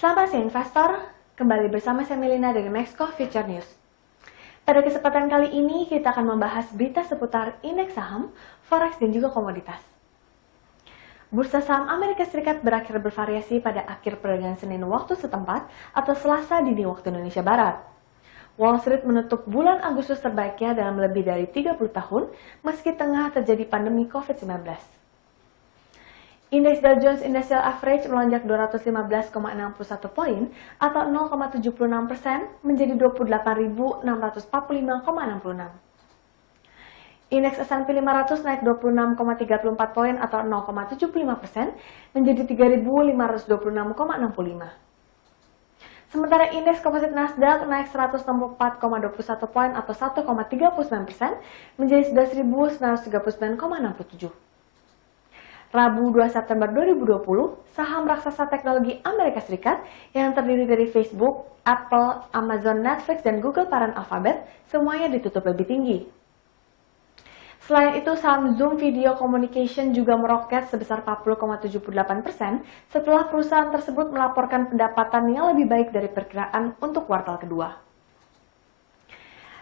Selamat siang investor, kembali bersama saya Melina dari Maxco Future News. Pada kesempatan kali ini kita akan membahas berita seputar indeks saham, forex dan juga komoditas. Bursa saham Amerika Serikat berakhir bervariasi pada akhir perdagangan Senin waktu setempat atau Selasa dini waktu Indonesia Barat. Wall Street menutup bulan Agustus terbaiknya dalam lebih dari 30 tahun meski tengah terjadi pandemi COVID-19. Indeks Dow Jones Industrial Average melonjak 215,61 poin atau 0,76% menjadi 28.645,66. Indeks S&P 500 naik 26,34 poin atau 0,75% menjadi 3.526,65. Sementara indeks komposit Nasdaq naik 164,21 poin atau 1,39% menjadi 11.939,67. Rabu 2 September 2020, saham raksasa teknologi Amerika Serikat yang terdiri dari Facebook, Apple, Amazon, Netflix, dan Google parent Alphabet semuanya ditutup lebih tinggi. Selain itu, saham Zoom Video Communication juga meroket sebesar 40,78% setelah perusahaan tersebut melaporkan pendapatan yang lebih baik dari perkiraan untuk kuartal kedua.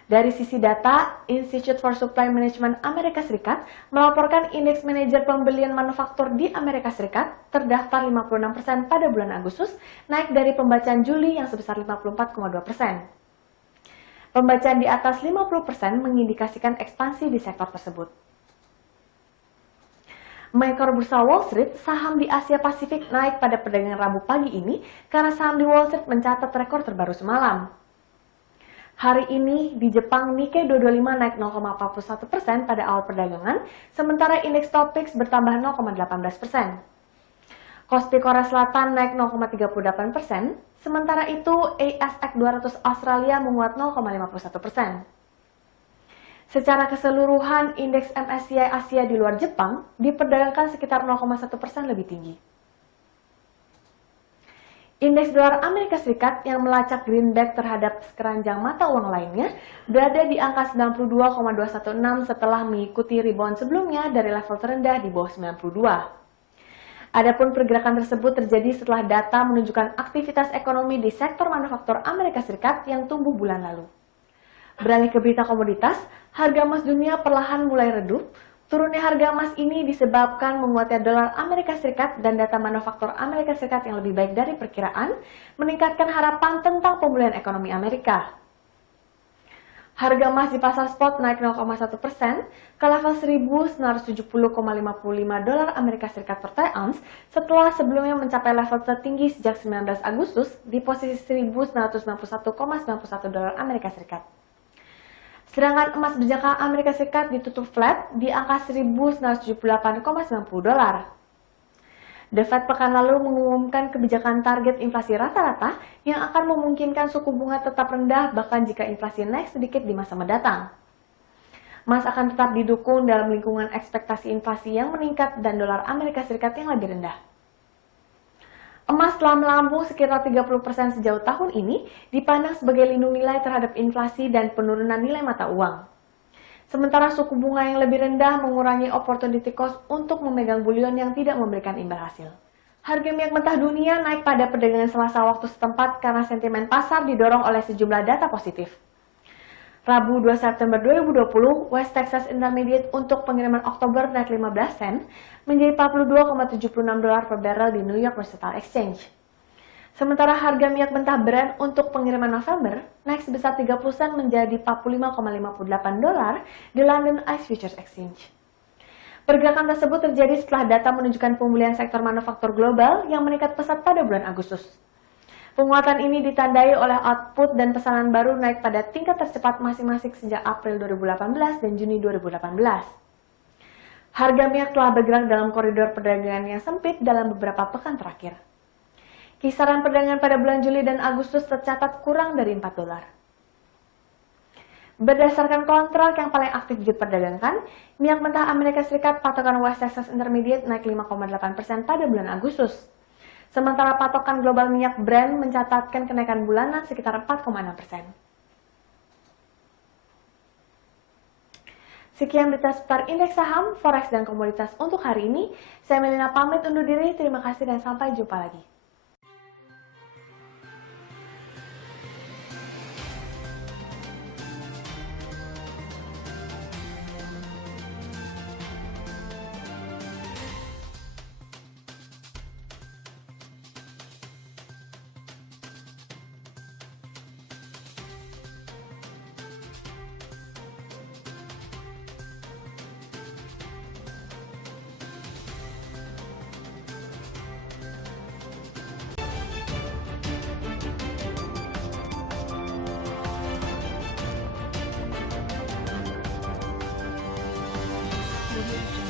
Dari sisi data, Institute for Supply Management Amerika Serikat melaporkan indeks manajer pembelian manufaktur di Amerika Serikat terdaftar 56% pada bulan Agustus, naik dari pembacaan Juli yang sebesar 54,2%. Pembacaan di atas 50% mengindikasikan ekspansi di sektor tersebut. Mengekor bursa Wall Street, saham di Asia Pasifik naik pada perdagangan Rabu pagi ini karena saham di Wall Street mencatat rekor terbaru semalam. Hari ini di Jepang Nikkei 225 naik 0,41% pada awal perdagangan, sementara indeks Topix bertambah 0,18%. Kospi Korea Selatan naik 0,38%, sementara itu ASX 200 Australia menguat 0,51%. Secara keseluruhan, indeks MSCI Asia di luar Jepang diperdagangkan sekitar 0,1% lebih tinggi. Indeks dolar Amerika Serikat yang melacak greenback terhadap keranjang mata uang lainnya berada di angka 92,216 setelah mengikuti rebound sebelumnya dari level terendah di bawah 92. Adapun pergerakan tersebut terjadi setelah data menunjukkan aktivitas ekonomi di sektor manufaktur Amerika Serikat yang tumbuh bulan lalu. Beralih ke berita komoditas, harga emas dunia perlahan mulai redup. Turunnya harga emas ini disebabkan menguatnya dolar Amerika Serikat dan data manufaktur Amerika Serikat yang lebih baik dari perkiraan, meningkatkan harapan tentang pemulihan ekonomi Amerika. Harga emas di pasar spot naik 0,1% ke level 1.970,55 dolar Amerika Serikat per troy ounce setelah sebelumnya mencapai level tertinggi sejak 19 Agustus di posisi 1.991,91 dolar Amerika Serikat. Sedangkan emas berjangka Amerika Serikat ditutup flat di angka 1.978,90 dolar. The Fed pekan lalu mengumumkan kebijakan target inflasi rata-rata yang akan memungkinkan suku bunga tetap rendah bahkan jika inflasi naik sedikit di masa mendatang. Emas akan tetap didukung dalam lingkungan ekspektasi inflasi yang meningkat dan dolar Amerika Serikat yang lebih rendah. Emas telah melambung sekitar 30% sejauh tahun ini, dipandang sebagai lindung nilai terhadap inflasi dan penurunan nilai mata uang. Sementara suku bunga yang lebih rendah mengurangi opportunity cost untuk memegang bullion yang tidak memberikan imbal hasil. Harga minyak mentah dunia naik pada perdagangan Selasa waktu setempat karena sentimen pasar didorong oleh sejumlah data positif. Rabu 2 September 2020, West Texas Intermediate untuk pengiriman Oktober naik 15 sen menjadi 42,76 dolar per barrel di New York Mercantile Exchange. Sementara harga minyak mentah Brent untuk pengiriman November naik sebesar 30 sen menjadi 45,58 dolar di London ICE Futures Exchange. Pergerakan tersebut terjadi setelah data menunjukkan pemulihan sektor manufaktur global yang meningkat pesat pada bulan Agustus. Penguatan ini ditandai oleh output dan pesanan baru naik pada tingkat tercepat masing-masing sejak April 2018 dan Juni 2018. Harga minyak telah bergerak dalam koridor perdagangan yang sempit dalam beberapa pekan terakhir. Kisaran perdagangan pada bulan Juli dan Agustus tercatat kurang dari 4 dolar. Berdasarkan kontrak yang paling aktif diperdagangkan, minyak mentah Amerika Serikat patokan West Texas Intermediate naik 5,8% pada bulan Agustus. Sementara patokan global minyak Brent mencatatkan kenaikan bulanan sekitar 4,6%. Sekian berita seputar indeks saham, forex, dan komoditas untuk hari ini. Saya Melina pamit undur diri, terima kasih dan sampai jumpa lagi. Audio Jungle.